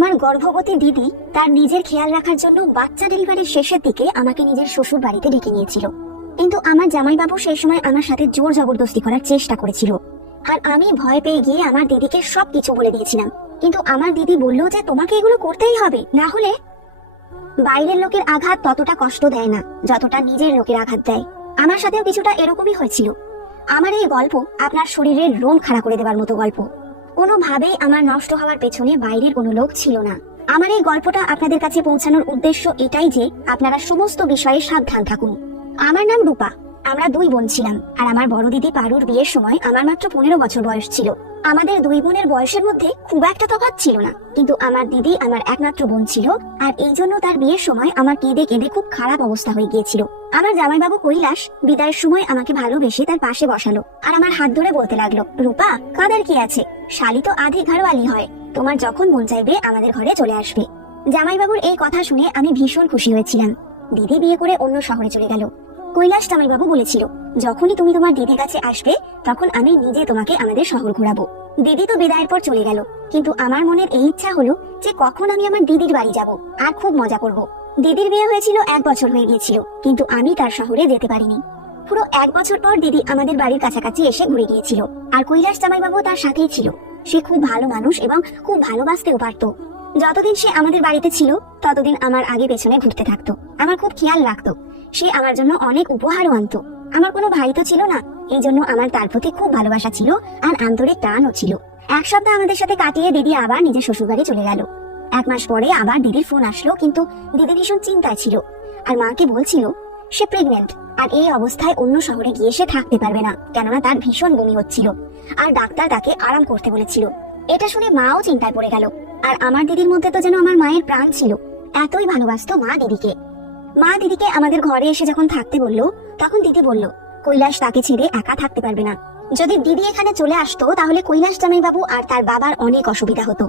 আমার গর্ভবতী দিদি তার নিজের খেয়াল রাখার জন্য বাচ্চা ডেলিভারির শেষের দিকে আমাকে নিজের শ্বশুর বাড়িতে ডেকে নিয়েছিল। কিন্তু আমার জামাইবাবু সেই সময় আমার সাথে জোর জবরদস্তি করার চেষ্টা করেছিল, আর আমি ভয় পেয়ে গিয়ে আমার দিদিকে সবকিছু বলে দিয়েছিলাম। কিন্তু আমার দিদি বলল যে তোমাকে এগুলো করতেই হবে, না হলে বাইরের লোকের আঘাত ততটা কষ্ট দেয় না যতটা নিজের লোকের আঘাত দেয়। আমার সাথেও কিছুটা এরকমই হয়েছিল। আমার এই গল্প আপনার শরীরের লোম খাড়া করে দেবার মতো গল্প। কোনোভাবেই আমার নষ্ট হওয়ার পেছনে বাইরের কোনো লোক ছিল না। আমার এই গল্পটা আপনাদের কাছে পৌঁছানোর উদ্দেশ্য এটাই যে আপনারা সমস্ত বিষয়ে সাবধান থাকুন। আমার নাম রূপা। আমরা দুই বোন ছিলাম, আর আমার বড় দিদি পারুর বিয়ের সময় আমার মাত্র 15 বছর বয়স ছিল। আমাদের দুই বোনের বয়সের মধ্যে খুব একটা তফাৎ ছিল না, কিন্তু আমার দিদি আমার একমাত্র বোন ছিল, আর এই জন্য তার বিয়ের সময় আমার কেঁদে কেঁদে খুব খারাপ অবস্থা হয়ে গিয়েছিল। আমার জামাইবাবু কৈলাস বিদায়ের সময় আমাকে ভালোবেসে তার পাশে বসালো, আর আমার হাত ধরে বলতে লাগলো, রূপা, কাঁদার কি আছে, শালি তো আধি ঘরওয়ালি হয়, তোমার যখন মন চাইবে আমাদের ঘরে চলে আসবে। জামাইবাবুর এই কথা শুনে আমি ভীষণ খুশি হয়েছিলাম। দিদি বিয়ে করে অন্য শহরে চলে গেল। কৈলাস জামাইবাবু বলেছিল, যখনই তুমি তোমার দিদির কাছে আসবে তখন আমি নিজে তোমাকে আমাদের শহর ঘোরাবো। দিদি তো বিদায়ের পর চলে গেল, কিন্তু আমার মনের এই ইচ্ছা হলো যে কখন আমি আমার দিদির বাড়ি যাব আর খুব মজা করব। দিদির বিয়ে হয়েছিল 1 বছর হয়ে গিয়েছিল, কিন্তু আমি তার শহরে যেতে পারিনি। পুরো 1 বছর পর দিদি আমাদের বাড়ির কাছাকাছি এসে ঘুরে গিয়েছিল, আর কৈলাস জামাইবাবু তার সাথেই ছিল। সে খুব ভালো মানুষ এবং খুব ভালোবাসতেও পারতো। যতদিন সে আমাদের বাড়িতে ছিল ততদিন আমার আগে পেছনে ঘুরতে থাকতো, আমার খুব খেয়াল রাখতো। সে আমার জন্য অনেক উপহারও আনতো। আমার কোনো ভাই তো ছিল না, এই জন্য আমার তার প্রতি খুব ভালোবাসা ছিল আর আন্তরিক টানও ছিল। 1 সপ্তাহ আমাদের সাথে কাটিয়ে দিদি আবার নিজের শ্বশুর বাড়ি চলে গেল। 1 মাস পরে আবার দিদির ফোন আসলো, কিন্তু দিদি ভীষণ চিন্তায় ছিল আর মাকে বলছিল সে প্রেগনেন্ট, আর এই অবস্থায় অন্য শহরে গিয়ে সে থাকতে পারবে না, কেননা তার ভীষণ বমি হচ্ছিল আর ডাক্তার তাকে আরাম করতে বলেছিল। এটা শুনে মাও চিন্তায় পড়ে গেল। আর আমার দিদির মধ্যে তো যেন আমার মায়ের প্রাণ ছিল, এতই ভালোবাসতো মা দিদিকে। মা দিদিকে আমাদের ঘরে এসে যখন থাকতে বললো, তখন দিদি বলল কৈলাস তাকে ছেড়ে একা থাকতে পারবে না। যদি দিদি এখানে চলে আসতো তাহলে কৈলাস জামাইবাবু আর তার বাবার অনেক অসুবিধা হতো।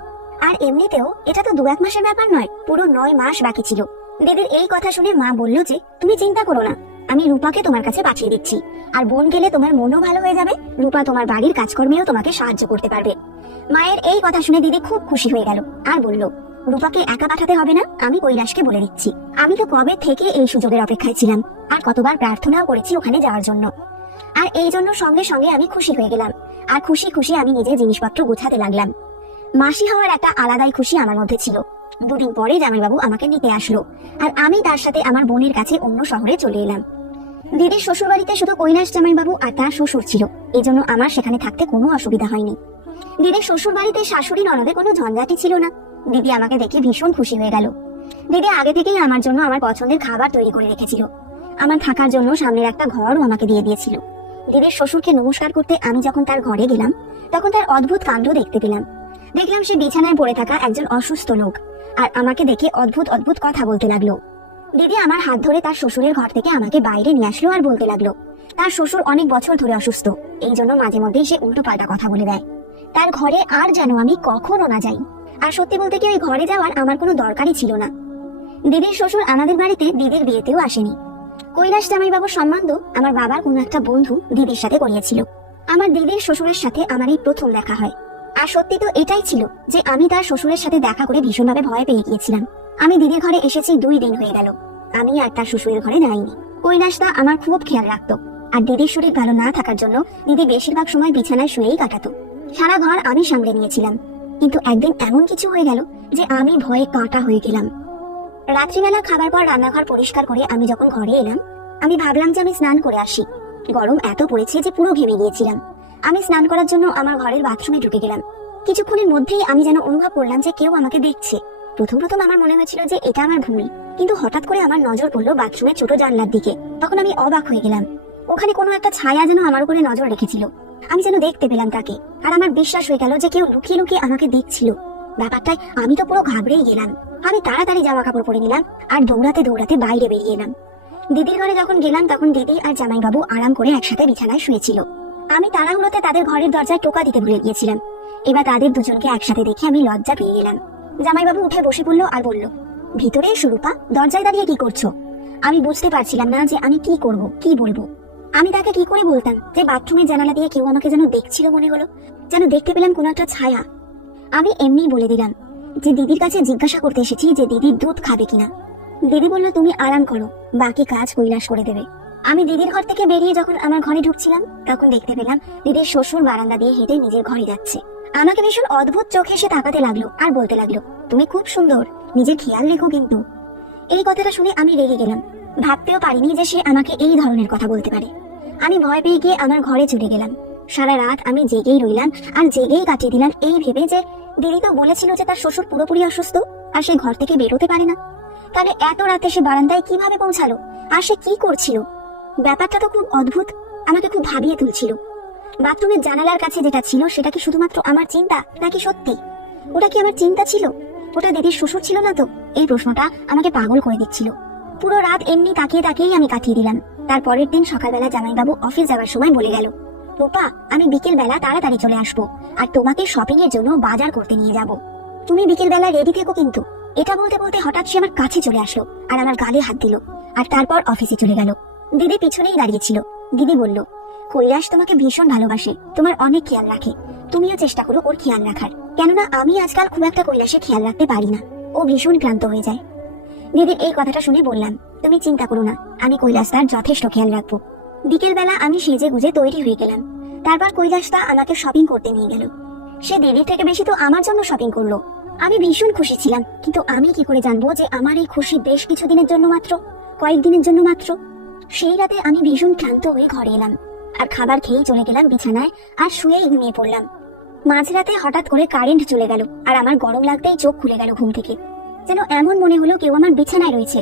আর এমনিতেও এটা তো 2-1 মাসের ব্যাপার নয়, পুরো 9 মাস বাকি ছিল। দিদির এই কথা শুনে মা বলল যে তুমি চিন্তা করো না, আমি রূপাকে তোমার কাছে পাঠিয়ে দিচ্ছি, আর বোন গেলে তোমার মনও ভালো হয়ে যাবে, রূপা তোমার বাড়ির কাজকর্মেও তোমাকে সাহায্য করতে পারবে। মায়ের এই কথা শুনে দিদি খুব খুশি হয়ে গেল আর বলল, রূপাকে একা পাঠাতে হবে না, আমি কৈলাসকে বলে দিচ্ছি। আমি তো কবে থেকে এই সুযোগের অপেক্ষায় ছিলাম, আর কতবার প্রার্থনাও করেছি ওখানে যাওয়ার জন্য। আর এই জন্য সঙ্গে সঙ্গে আমি খুশি হয়ে গেলাম, আর খুশি খুশি আমি নিজের জিনিসপত্র গোছাতে লাগলাম। মাসি হওয়ার একটা আলাদাই খুশি আমার মধ্যে ছিল। 2 দিন পরে জামাইবাবু আমাকে নিতে আসলো, আর আমি তার সাথে আমার বোনের কাছে অন্য শহরে চলে এলাম। দিদির শ্বশুর বাড়িতে শুধু কৈলাস জামাইবাবু আর তার শ্বশুর ছিল, এই জন্য আমার সেখানে থাকতে কোনো অসুবিধা হয়নি। দিদির শ্বশুর বাড়িতে শাশুড়ি ননদে কোনো ঝঞ্ঝাটি ছিল না। দিদি আমাকে দেখে ভীষণ খুশি হয়ে গেল। দিদি আগে থেকেই আমার জন্য আমার পছন্দের খাবার তৈরি করে রেখেছিল। আমার থাকার জন্য সামনের একটা ঘরও আমাকে দিয়ে দিয়েছিল। দিদির শ্বশুরকে নমস্কার করতে আমি যখন তার ঘরে গেলাম, তখন তার অদ্ভুত কাণ্ড দেখতে পেলাম। দেখলাম সে বিছানায় পড়ে থাকা একজন অসুস্থ লোক, আর আমাকে দেখে অদ্ভুত অদ্ভুত কথা বলতে লাগলো। দিদি আমার হাত ধরে তার শ্বশুরের ঘর থেকে আমাকে বাইরে নিয়ে আসলো আর বলতে লাগলো তার শ্বশুর অনেক বছর ধরে অসুস্থ, এই জন্য মাঝে মধ্যেই সে উল্টো পাল্টা কথা বলে দেয়। তার ঘরে আর যেন আমি কখনো না যাই। আর সত্যি বলতে কি ওই ঘরে যাওয়ার আমার কোনো দরকারই ছিল না। দিদির শ্বশুর আমাদের বাড়িতে দিদির বিয়েতেও আসেনি। কৈলাস জামাইবাবুর সম্বন্ধ আমার বাবার কোনো একটা বন্ধু দিদির সাথে করিয়েছিল। আমার দিদির শ্বশুরের সাথে আমার এই প্রথম দেখা হয়। আর সত্যি তো এটাই ছিল যে আমি তার শ্বশুরের সাথে দেখা করে ভীষণভাবে ভয় পেয়ে গিয়েছিলাম। আমি দিদির ঘরে এসেছি 2 দিন হয়ে গেল, আমি আর তার শ্বশুরের ঘরে যাইনি। কৈলাস দা আমার খুব খেয়াল রাখতো, আর দিদির শরীর ভালো না থাকার জন্য দিদি বেশিরভাগ সময় বিছানায় শুয়েই কাটাতো। সারা ঘর আমি সামলে নিয়েছিলাম। কিন্তু একদিন এমন কিছু হয়ে গেল যে আমি ভয়ে কাঁটা হয়ে গেলাম। রাত্রিবেলা খাবার পর রান্নাঘর পরিষ্কার করে আমি যখন ঘরে এলাম, আমি ভাবলাম যে আমি স্নান করে আসি। গরম এত পড়েছে যে পুরো ঘেমে গিয়েছিলাম। আমি স্নান করার জন্য আমার ঘরের বাথরুমে ঢুকে গেলাম। কিছুক্ষণের মধ্যেই আমি যেন অনুভব করলাম যে কেউ আমাকে দেখছে। প্রথম আমার মনে হয়েছিল যে এটা আমার ভুল, কিন্তু হঠাৎ করে আমার নজর পড়লো বাথরুমের ছোট জানলার দিকে। তখন আমি অবাক হয়ে গেলাম। ওখানে কোনো একটা ছায়া যেন আমার উপরে নজর রেখেছিল। আমি যেন দেখতে পেলাম তাকে, আর আমার বিশ্বাস হয়ে গেল যে কেউ লুকিয়ে লুকিয়ে আমাকে দেখছিল। ব্যাপারটাই আমি তো পুরো ঘাবড়েই গেলাম। আমি তাড়াতাড়ি জামা কাপড় পরে নিলাম আর দৌড়াতে দৌড়াতে বাইরে বেরিয়ে এলাম। দিদির ঘরে যখন গেলাম তখন দিদি আর জামাইবাবু আরাম করে একসাথে বিছানায় শুয়েছিল। আমি তাড়াহুড়োতে তাদের ঘরের দরজায় টোকা দিতে ভুলে গিয়েছিলাম। এবার তাদের দুজনকে একসাথে দেখে আমি লজ্জা পেয়ে গেলাম। জামাইবাবু উঠে বসে পড়লো আর বলল, ভিতরে এসো রূপা, দরজায় দাঁড়িয়ে কি করছো? আমি বুঝতে পারছিলাম না যে আমি কি করব, কি বলবো। আমি তাকে কি করে বলতাম যে বাথরুমের জানালা দিয়ে কেউ আমাকে যেন দেখছিল, মনে হলো যেন দেখতে পেলাম কোনো একটা ছায়া। আমি এমনি বলে দিলাম, যে দিদির কাছে জিজ্ঞাসা করতে এসেছি যে দিদির দুধ খাবে কিনা। দিদি বলল তুমি আরাম করো, বাকি কাজ কৈলাস করে দেবে। আমি দিদির ঘর থেকে বেরিয়ে যখন আমার ঘরে ঢুকছিলাম তখন দেখতে পেলাম দিদির শ্বশুর বারান্দা দিয়ে হেঁটে নিজের ঘরে যাচ্ছে। আমাকে ভীষণ অদ্ভুত চোখে সে তাকাতে লাগলো আর বলতে লাগলো, তুমি খুব সুন্দর, নিজের খেয়াল রেখো কিন্তু। এই কথাটা শুনে আমি রেগে গেলাম। ভাবতেও পারিনি যে সে আমাকে এই ধরনের কথা বলতে পারে। আমি ভয় পেয়ে গিয়ে আমার ঘরে চলে গেলাম। সারা রাত আমি জেগেই রইলাম আর জেগেই কাটিয়ে দিলাম এই ভেবে যে দিদি তো বলেছিল যে তার শ্বশুর পুরোপুরি অসুস্থ আর সে ঘর থেকে বেরোতে পারে না। তাহলে এত রাতে সে বারান্দায় কিভাবে পৌঁছালো আর সে কি করছিল? ব্যাপারটা তো খুব অদ্ভুত, আমাকে খুব ভাবিয়ে তুলছিল। বাথরুমের জানালার কাছে যেটা ছিল সেটা কি শুধুমাত্র আমার চিন্তা নাকি সত্যি? ওটা কি আমার চিন্তা ছিল? ওটা দিদির শ্বশুর ছিল না তো? এই প্রশ্নটা আমাকে পাগল করে দিচ্ছিল। পুরো রাত এমনি তাকিয়ে তাকিয়েই আমি কাটিয়ে দিলাম। তারপরের দিন সকালবেলা জামাইবাবু অফিস যাওয়ার সময় বলে গেল, রূপা আমি বিকেল বেলা তাড়াতাড়ি চলে আসবো আর তোমাকে শপিং এর জন্য বাজার করতে নিয়ে যাব। তুমি বিকেল বেলা রেডি থেকো কিন্তু। এটা বলতে বলতে হঠাৎ সে আমার কাছে চলে আসলো আর আমার গালে হাত দিল আর তারপর অফিসে চলে গেল। দিদি পিছনেই দাঁড়িয়েছিল। দিদি বলল, কৈলাস তোমাকে ভীষণ ভালোবাসে, তোমার অনেক খেয়াল রাখে, তুমিও চেষ্টা করো ওর খেয়াল রাখার। কেননা আমি আজকাল খুব একটা কৈলাসের খেয়াল রাখতে পারি না, ও ভীষণ ক্লান্ত হয়ে যায়। দিদির এই কথাটা শুনে বললাম, তুমি চিন্তা করো না, আমি কৈলাসদার যথেষ্ট খেয়াল রাখবো। বিকেল বেলা আমি সেজে গুজে তৈরি হয়ে গেলাম। তারপর কৈলাসদা আমাকে শপিং করতে নিয়ে গেল। সে দিদির থেকে বেশি তো আমার জন্য শপিং করলো। আমি ভীষণ খুশি ছিলাম, কিন্তু আমি কি করে জানবো যে আমার এই খুশি বেশ কিছুদিনের জন্য মাত্র, কয়েকদিনের জন্য মাত্র। সেই রাতে আমি ভীষণ ক্লান্ত হয়ে ঘরে এলাম আর খাবার খেয়েই চলে গেলাম বিছানায় আর শুয়েই ঘুমিয়ে পড়লাম। মাঝরাতে হঠাৎ করে কারেন্ট চলে গেল আর আমার গরম লাগতেই চোখ খুলে গেল ঘুম থেকে। যেন এমন মনে হলো কেউ আমার বিছানায় রয়েছে।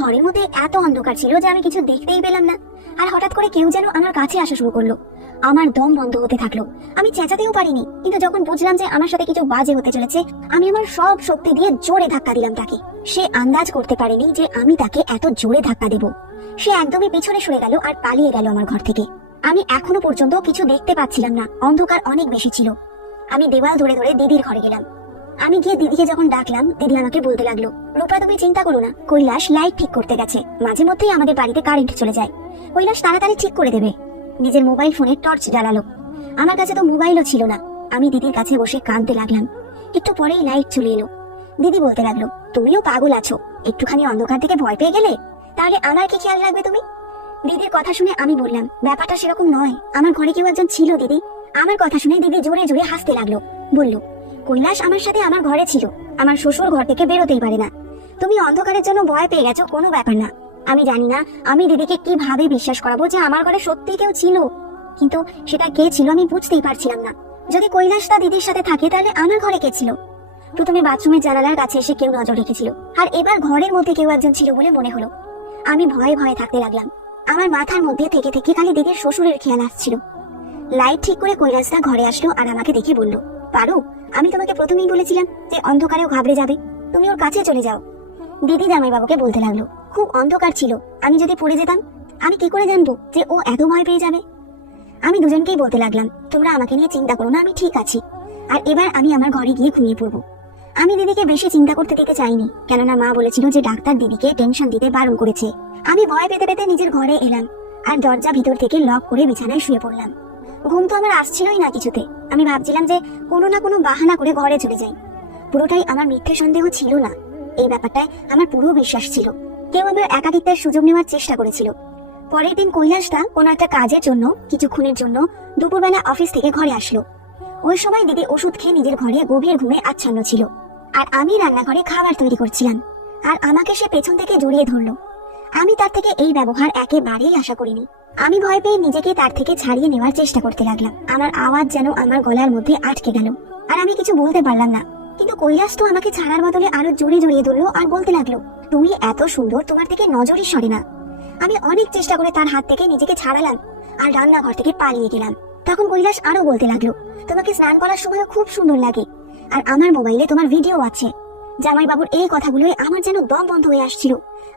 ঘরের মধ্যে এত অন্ধকার ছিল যে আমি কিছু দেখতেই পেলাম না। আর হঠাৎ করে কেউ যেন আমার কাছে আসা শুরু করলো। আমার দম বন্ধ হতে থাকলো। আমি চেঁচাতেও পারিনি, কিন্তু যখন বুঝলাম যে আমার সাথে কিছু বাজে হতে চলেছে, আমি আমার সব শক্তি দিয়ে জোরে ধাক্কা দিলাম তাকে। সে আন্দাজ করতে পারেনি যে আমি তাকে এত জোরে ধাক্কা দেব। সে একদমই পিছনে সরে গেল আর পালিয়ে গেল আমার ঘর থেকে। আমি এখনো পর্যন্ত কিছু দেখতে পাচ্ছিলাম না, অন্ধকার অনেক বেশি ছিল। আমি দেওয়াল ধরে ধরে দিদির ঘরে গেলাম। আমি গিয়ে দিদিকে যখন ডাকলাম, দিদি আমাকে বলতে লাগলো, রূপা তুমি চিন্তা করো না, কৈলাস লাইট ঠিক করতে গেছে, মাঝে মধ্যেই আমাদের বাড়িতে কারেন্ট চলে যায়, কৈলাস তাড়াতাড়ি ঠিক করে দেবে। নিজের মোবাইল ফোনে টর্চ জ্বালালো। আমার কাছে তো মোবাইলও ছিল না। আমি দিদির কাছে বসে কাঁদতে লাগলাম। একটু পরেই লাইট চলে এলো। দিদি বলতে লাগলো, তুমিও পাগল আছো, একটুখানি অন্ধকার থেকে ভয় পেয়ে গেলে, তাহলে আমার কি খেয়াল রাখবে তুমি? দিদির কথা শুনে আমি বললাম, ব্যাপারটা সেরকম নয়, আমার ঘরে কেউ একজন ছিল দিদি। আমার কথা শুনে দিদি জোরে জোরে হাসতে লাগলো। বলল, কৈলাস আমার সাথে আমার ঘরে ছিল, আমার শ্বশুর ঘর থেকে বেরোতেই পারে না। তুমি অন্ধকারের জন্য ভয় পেয়ে গেছো, কোনো ব্যাপার না। আমি জানি না আমি দিদিকে কিভাবে বিশ্বাস করাবো যে আমার ঘরে সত্যি কেউ ছিল, কিন্তু সেটা কে ছিল আমি বুঝতেই পারছিলাম না। যদি কৈলাস তা দিদির সাথে থাকে তাহলে আমার ঘরে কে ছিল? প্রথমে বাথরুমের জানালার কাছে এসে কেউ নজর রেখেছিল, আর এবার ঘরের মধ্যে কেউ একজন ছিল বলে মনে হলো। আমি ভয়ে ভয়ে থাকতে লাগলাম। আমার মাথার মধ্যে থেকে থেকে খালি দিদির শ্বশুরের খেয়াল আসছিল। লাইট ঠিক করে কৈলাসদা ঘরে আসলো আর আমাকে দেখে বলল, পারো, আমি তোমাকে প্রথমেই বলেছিলাম যে অন্ধকারেও ঘাবড়ে যাবে, তুমি ওর কাছে চলে যাও। দিদি জামাইবাবুকে বলতে লাগলো, খুব অন্ধকার ছিল, আমি যদি পড়ে যেতাম, আমি কি করে জানবো যে ও এত ভয় পেয়ে যাবে? আমি দুজনকেই বলতে লাগলাম, তোমরা আমাকে নিয়ে চিন্তা করো না, আমি ঠিক আছি, আর এবার আমি আমার ঘরে গিয়ে ঘুমিয়ে পড়বো। আমি দিদিকে বেশি চিন্তা করতে দিতে চাইনি, কেননা মা বলেছিল যে ডাক্তার দিদিকে টেনশন দিতে বারণ করেছে। আমি ভয় পেতে পেতে নিজের ঘরে এলাম আর দরজা ভিতর থেকে লক করে বিছানায় শুয়ে পড়লাম। ঘুম তো আমার আসছিলই না কিছুতে। আমি ভাবছিলাম যে কোনো না কোনো বাহানা করে ঘরে চলে যাই। পুরোটাই আমার মিথ্যে সন্দেহ ছিল না, এই ব্যাপারটায় আমার পুরো বিশ্বাস ছিল। কেউ আমার একাকিত্বের সুযোগ নেওয়ার চেষ্টা করেছিল। পরের দিন কৈলাসদা কোনো একটা কাজের জন্য কিছুক্ষণের জন্য দুপুরবেলা অফিস থেকে ঘরে আসলো। ওই সময় দিদি ওষুধ খেয়ে নিজের ঘরে গভীর ঘুমে আচ্ছন্ন ছিল, আর আমি রান্নাঘরে খাবার তৈরি করছিলাম, আর আমাকে সে পেছন থেকে জড়িয়ে ধরলো। আমি তার থেকে এই ব্যবহার একেবারেই আশা করিনি। আমি ভয় পেয়ে নিজেকে তার থেকে ছাড়িয়ে নেওয়ার চেষ্টা করতে লাগলাম। আমার আওয়াজ যেন আমার গলার মধ্যে আটকে গেল, আর আমি কিছু বলতে পারলাম না। কিন্তু কৈলাস তো আমাকে ছাড়ার বদলে আরো জোরে জড়িয়ে ধরলো আর বলতে লাগলো, তুমি এত সুন্দর, তোমার থেকে নজরই সরে না। আমি অনেক চেষ্টা করে তার হাত থেকে নিজেকে ছাড়ালাম আর রান্নাঘর থেকে পালিয়ে গেলাম। তখন কৈলাস আরো বলতে লাগলো, তোমাকে স্নান করার সময় খুব সুন্দর লাগে, আর আমার মোবাইলে তোমার ভিডিও আছে। জামাইবাবুর এই কথাগুলোই আমার যেন দম বন্ধ হয়ে আসছিল।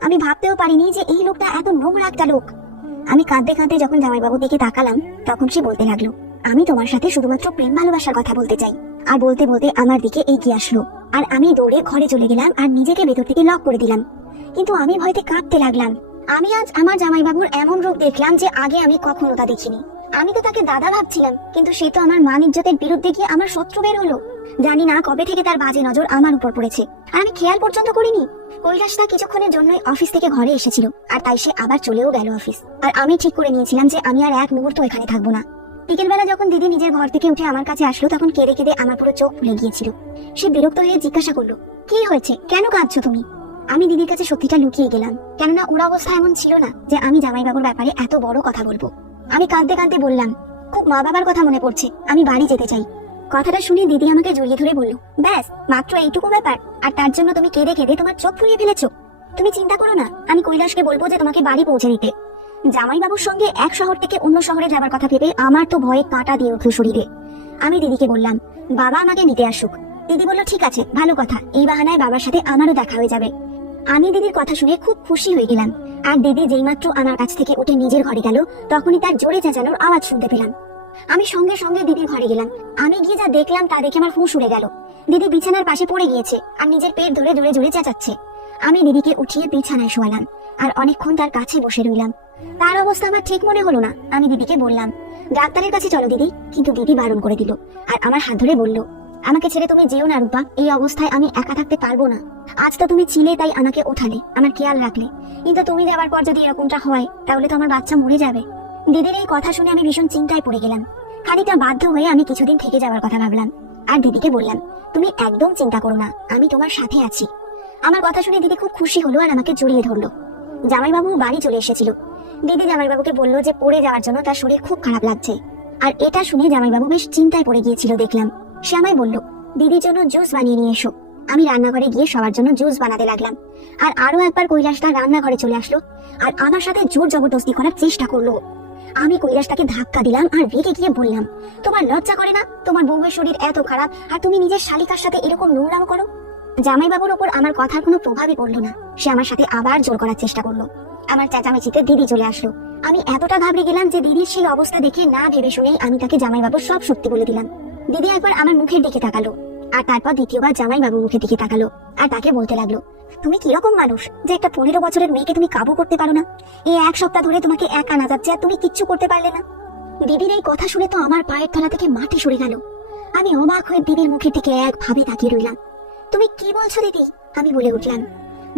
আমি ভাবতেও পারিনি যে এই লোকটা এত নোংরা একটা লোক। আমি কাঁদতে কাঁদতে যখন জামাইবাবুর দিকে তাকালাম, তখন সে বলতে লাগলো, আমি তোমার সাথে শুধুমাত্র প্রেম ভালোবাসার কথা বলতে চাই। আর বলতে বলতে আমার দিকে এগিয়ে আসলো, আর আমি দৌড়ে ঘরে চলে গেলাম আর নিজেকে ভেতর থেকে লক করে দিলাম। কিন্তু আমি ভয়তে কাঁপতে লাগলাম। আমি আজ আমার জামাইবাবুর এমন রূপ দেখলাম যে আগে আমি কখনো তা দেখিনি। আমি তো তাকে দাদা ভাবছিলাম, কিন্তু সে তো আমার মান ইজ্জতের বিরুদ্ধে গিয়ে আমার শত্রু বের হলো। জানি না কবে থেকে তার বাজে নজর আমার উপর পড়েছে, আর আমি খেয়াল পর্যন্ত করিনি। কৈলাসদা কিছুক্ষণের জন্যই অফিস থেকে ঘরে এসেছিল, আর তাই সে আবার চলেও গেল অফিস। আর আমি ঠিক করে নিয়েছিলাম যে আমি আর এক মুহূর্ত এখানে থাকবো না। বিকেলবেলা যখন দিদি নিজের ঘর থেকে উঠে আমার কাছে আসলো, তখন কেঁদে কেঁদে আমার পুরো চোখ ফুলে গিয়েছিল। সে বিরক্ত হয়ে জিজ্ঞাসা করলো, কি হয়েছে, কেন কাঁদছো তুমি? আমি দিদির কাছে সত্যিটা লুকিয়ে গেলাম, কেননা ওর অবস্থা এমন ছিল না যে আমি জামাইবাবুর ব্যাপারে এত বড় কথা বলবো। আমি কাঁদতে কাঁদতে বললাম, খুব মা বাবার কথা মনে পড়ছে, আমি বাড়ি যেতে চাই। কথাটা শুনে দিদি আমাকে জড়িয়ে ধরে বলল, ব্যাস মাত্র এইটুকু ব্যাপার, আর তার জন্য তুমি কেঁদে কেঁদে তোমার চোখ ফুলিয়ে ফেলেছো? তুমি চিন্তা করো না, আমি কৈলাসকে বলবো যে তোমাকে বাড়ি পৌঁছে দিতে। জামাইবাবুর সঙ্গে এক শহর থেকে অন্য শহরে যাবার কথা ভেবে আমার তো ভয়ে কাঁটা দিয়ে উঠল শরীরে। আমি দিদিকে বললাম, বাবা আমাকে নিতে আসুক। দিদি বলল, ঠিক আছে, ভালো কথা, এই বাহানায় বাবার সাথে আমারও দেখা হয়ে যাবে। আমি দিদির কথা শুনে খুব খুশি হয়ে গেলাম। আর দিদি যেইমাত্র আমার কাছ থেকে উঠে নিজের ঘরে গেল, তখনই তার জোরে চেঁচানোর আওয়াজ শুনতে পেলাম। আমি সঙ্গে সঙ্গে দিদির ঘরে গেলাম। আমি গিয়ে যা দেখলাম তা দেখে আমার হুঁশ উড়ে গেল। দিদি বিছানার পাশে পড়ে গিয়েছে আর নিজের পেট ধরে জোরে জোরে চেঁচাচ্ছে। আমি দিদিকে উঠিয়ে বিছানায় শোয়ালাম আর অনেকক্ষণ তার কাছে বসে রইলাম। তার অবস্থা আমার ঠিক মনে হলো না। আমি দিদিকে বললাম, ডাক্তারের কাছে চলো দিদি, কিন্তু দিদি বারণ করে দিল আর আমার হাত ধরে বলল, আমাকে ছেড়ে তুমি যেও না রূপা, এই অবস্থায় আমি একা থাকতে পারবো না। আজ তো তুমি ছিলে তাই আমাকে ওঠালে, আমার খেয়াল রাখলে, কিন্তু তুমি যাবার পর যদি এরকমটা হয় তাহলে তো আমার বাচ্চা মরে যাবে। দিদির এই কথা শুনে আমি ভীষণ চিন্তায় পড়ে গেলাম। খানিকটা বাধ্য হয়ে আমি কিছুদিন থেকে যাওয়ার কথা ভাবলাম আর দিদিকে বললাম, তুমি একদম চিন্তা করো না, আমি তোমার সাথে আছি। আমার কথা শুনে দিদি খুব খুশি হলো আর আমাকে জড়িয়ে ধরলো। জামাইবাবু বাড়ি চলে এসেছিল। দিদি জামাইবাবুকে বললো যে পড়ে যাওয়ার জন্য তার শরীর খুব খারাপ লাগছে। আর এটা শুনে জামাইবাবু বেশ চিন্তায় পড়ে গিয়েছিল দেখলাম। সে আমায় বলল, দিদির জন্য জুস বানিয়ে নিয়ে এসো। আমি রান্নাঘরে গিয়ে সবার জন্য জুস বানাতে লাগলাম। আর আরো একবার কৈলাসদা রান্নাঘরে চলে আসলো আর আমার সাথে জোর জবরদস্তি করার চেষ্টা করলো। আমি কৈলাসটাকে ধাক্কা দিলাম আর রেগে গিয়ে বললাম, তোমার লজ্জা করে না? তোমার বউয়ের শরীর এত খারাপ আর তুমি নিজের শালিকার সাথে এরকম নোংরাম করো? জামাইবাবুর ওপর আমার কথার কোনো প্রভাবই পড়লো না। সে আমার সাথে আবার জোর করার চেষ্টা করলো। আমার চেঁচামেচিতে দিদি চলে আসলো। আমি এতটা ঘাবড়ে গেলাম যে দিদির সেই অবস্থা দেখে না ভেবে শুনেই আমি তাকে জামাইবাবুর সব সত্যি বলে দিলাম। দিদি একবার আমার মুখের দিকে তাকালো আর তারপর দ্বিতীয়বার জামাইবাবুর মুখের দিকে তাকালো আর তাকে বলতে লাগলো, তুমি কিরকম মানুষ যে একটা 15 বছরের মেয়েকে তুমি কাবু করতে পারো না? এই এক সপ্তাহ ধরে তোমাকে একা না যাচ্ছে আর তুমি কিচ্ছু করতে পারলে না। দিদির এই কথা শুনে তো আমার পায়ের তলা থেকে মাটি সরে গেল। আমি অবাক হয়ে দিদির মুখের দিকে একভাবে তাকিয়ে রইলাম। তুমি কি বলছো দিদি? আমি বলে উঠলাম।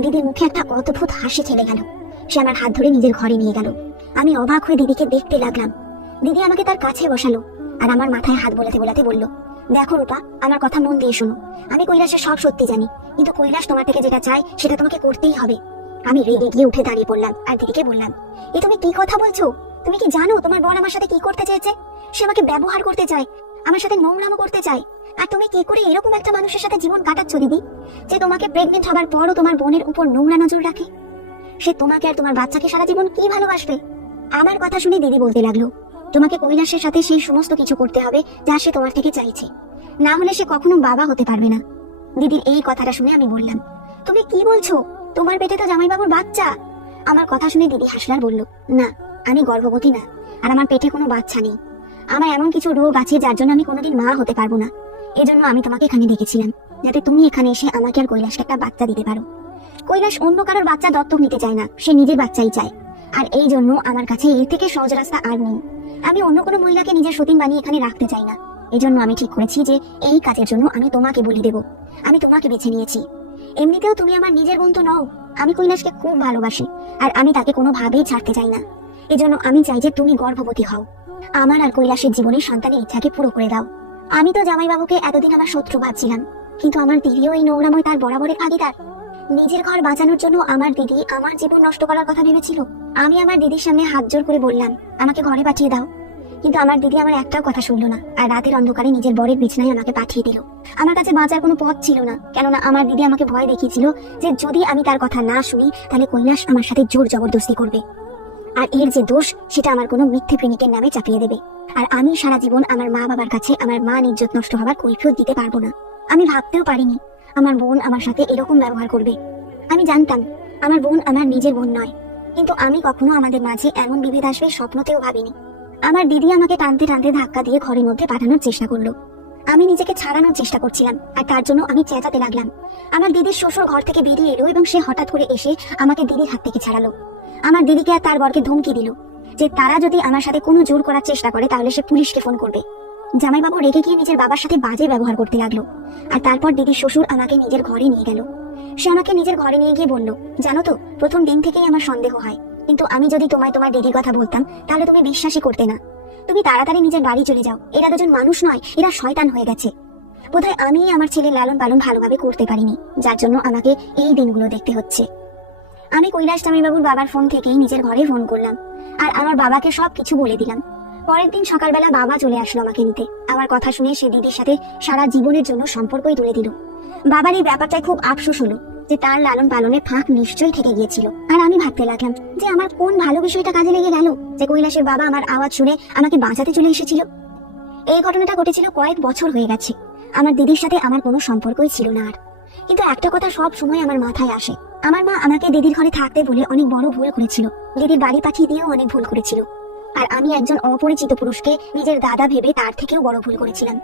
দিদির মুখে একটা অদ্ভুত হাসি খেলে গেল। সে আমার হাত ধরে নিজের ঘরে নিয়ে গেল। আমি অবাক হয়ে দিদিকে দেখতে লাগলাম। দিদি আমাকে তার কাছে বসালো আর আমার মাথায় হাত বোলাতে বোলাতে বলল, দেখো রূপা, আমার কথা মন দিয়ে শোনো। আমি কৈলাসের সব সত্যি জানি, কিন্তু কৈলাস তোমার থেকে যেটা চায় সেটা তোমাকে করতেই হবে। আমি রেগে গিয়ে উঠে দাঁড়িয়ে পড়লাম আর দিদিকে বললাম, এ তুমি কি কথা বলছো? তুমি কি জানো তোমার বর আমার সাথে কি করতে চেয়েছে? সে আমাকে ব্যবহার করতে চায়, আমার সাথে নোংরামো করতে চায়। আর তুমি কি করে এরকম একটা মানুষের সাথে জীবন কাটাচ্ছ দিদি, যে তোমাকে প্রেগনেন্ট হবার পরও তোমার বোনের উপর নোংরা নজর রাখে? সে তোমাকে আর তোমার বাচ্চাকে সারা জীবন কি ভালোবাসবে? আমার কথা শুনে দিদি বলতে লাগলো, তোমাকে কৈলাসের সাথে সেই সমস্ত কিছু করতে হবে যা সে তোমার থেকে চাইছে, না হলে সে কখনো বাবা হতে পারবে না। দিদির এই কথাটা শুনে আমি বললাম, তুমি কি বলছো? তোমার পেটে তো জামাইবাবুর বাচ্চা। আমার কথা শুনে দিদি হাসলার বলল, না, আমি গর্ভবতী না আর আমার পেটে কোনো বাচ্চা নেই। আমার এমন কিছু রোগ আছে যার জন্য আমি কোনোদিন মা হতে পারবো না। এজন্য আমি তোমাকে এখানে ডেকেছিলাম, যাতে তুমি এখানে এসে আমাকে আর কৈলাসকে একটা বাচ্চা দিতে পারো। কৈলাস অন্য কারোর বাচ্চা দত্তক নিতে চায় না, সে নিজের বাচ্চাই চায়। আর এই জন্য আমার কাছে এর থেকে সহজ রাস্তা আর নেই। আমি অন্য কোনো মহিলাকে নিজের সতীন বানিয়ে এখানে রাখতে চাই না। এজন্য আমি ঠিক করেছি যে এই কাজের জন্য আমি তোমাকে বলি দেব। আমি তোমাকে বেছে নিয়েছি। এমনিতেও তুমি আমার নিজের বোন তো নও। আমি কৈলাসকে খুব ভালোবাসি আর আমি তাকে কোনোভাবেই ছাড়তে চাই না। এজন্য আমি চাই যে তুমি গর্ভবতী হও। আমার আর কৈলাসের জীবনে সন্তানের ইচ্ছাকে পুরো করে দাও। আমি তো জামাইবাবুকে এতদিন আমার শত্রু ভাবছিলাম, কিন্তু আমার দিদিও এই নোংরাময় তার বরাবরের ভাগীদার। নিজের ঘর বাঁচানোর জন্য আমার দিদি আমার জীবন নষ্ট করার কথা ভেবেছিল। আমি আমার দিদির সামনে হাত জোর করে বললাম, আমাকে ঘরে পাঠিয়ে দাও। কিন্তু আমার দিদি আমার একটাও কথা শুনলো না আর রাতের অন্ধকারে নিজের বরের বিছানায় আমাকে পাঠিয়ে দিল। আমার কাছে বাঁচার কোনো পথ ছিল না, কেননা আমার দিদি আমাকে ভয় দেখিয়েছিল যে যদি আমি তার কথা না শুনি তাহলে কৈলাস আমার সাথে জোর জবরদস্তি করবে আর এর যে দোষ সেটা আমার কোনো মিথ্যে প্রেমিকের নামে চাপিয়ে দেবে। আর আমি সারা জীবন আমার মা বাবার কাছে আমার মান ইজ্জত নষ্ট হবার কৈফিয়ত দিতে পারবো না। আমি ভাবতেও পারিনি আমার বোন আমার সাথে এরকম ব্যবহার করবে। আমি জানতাম আমার বোন আমার নিজের বোন নয়, কিন্তু আমি কখনো আমাদের মাঝে এমন বিভেদ আসবে স্বপ্নতেও ভাবিনি। আমার দিদি আমাকে টানতে টানতে ধাক্কা দিয়ে ঘরের মধ্যে পাঠানোর চেষ্টা করলো। আমি নিজেকে ছাড়ানোর চেষ্টা করছিলাম আর তার জন্য আমি চেঁচাতে লাগলাম। আমার দিদির শ্বশুর ঘর থেকে বেরিয়ে এলো এবং সে হঠাৎ করে এসে আমাকে দিদির হাত থেকে ছাড়ালো। আমার দিদিকে আর তার বরকে ধমকি দিল যে তারা যদি আমার সাথে কোনো জোর করার চেষ্টা করে তাহলে সে পুলিশকে ফোন করবে। জামাইবাবু রেগে গিয়ে নিজের বাবার সাথে বাজে ব্যবহার করতে লাগলো। আর তারপর দিদির শ্বশুর আমাকে নিজের ঘরে নিয়ে গেল। সে আমাকে নিজের ঘরে নিয়ে গিয়ে বলল, জানো তো, প্রথম দিন থেকেই আমার সন্দেহ হয়, কিন্তু আমি যদি তোমায় তোমার দিদির কথা বলতাম তাহলে তুমি বিশ্বাসই করতে না। তুমি তাড়াতাড়ি নিজের বাড়ি চলে যাও, এরা দুজন মানুষ নয়, এরা শয়তান হয়ে গেছে। বোধহয় আমি আমার ছেলের লালন পালন ভালোভাবে করতে পারিনি, যার জন্য আমাকে এই দিনগুলো দেখতে হচ্ছে। আমি কৈলাস জামাইবাবুর বাবার ফোন থেকেই নিজের ঘরে ফোন করলাম আর আমার বাবাকে সবকিছু বলে দিলাম। পরের দিন সকালবেলা বাবা চলে আসলো আমাকে নিতে। আমার কথা শুনে সে দিদির সাথে সারা জীবনের জন্য সম্পর্কই তুলে দিল। বাবার এই ব্যাপারটায় খুব আফসোস হলো যে তার লালন পালনের ফাঁক নিশ্চয়ই থেকে গিয়েছিল। আর আমি ভাবতে লাগলাম যে আমার কোন ভালো বিষয়টা কাজে লেগে গেল যে কৈলাসের বাবা আমার আওয়াজ শুনে আমাকে বাঁচাতে চলে এসেছিল। এই ঘটনাটা ঘটেছিল কয়েক বছর হয়ে গেছে। আমার দিদির সাথে আমার কোনো সম্পর্কই ছিল না আর। কিন্তু একটা কথা সব সময় আমার মাথায় আসে, আমার মা আমাকে দিদির ঘরে থাকতে বলে অনেক বড় ভুল করেছিল, দিদির বাড়ি পাঠিয়ে দিয়েও অনেক ভুল করেছিল। আর আমি একজন অপরিচিত পুরুষকে নিজের দাদা ভেবে তার থেকেও বড় ভুল করেছিলাম।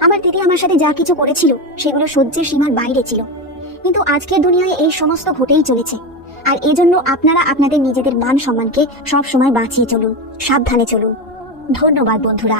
আমার দিদি আমার সাথে যা কিছু করেছিল সেগুলো সহ্যের সীমার বাইরে ছিল। কিন্তু আজকের দুনিয়ায় এই সমস্ত ঘটেই চলেছে। আর এজন্য আপনারা আপনাদের নিজেদের মান সম্মানকে সব সময় বাঁচিয়ে চলুন, সাবধানে চলুন। ধন্যবাদ বন্ধুরা।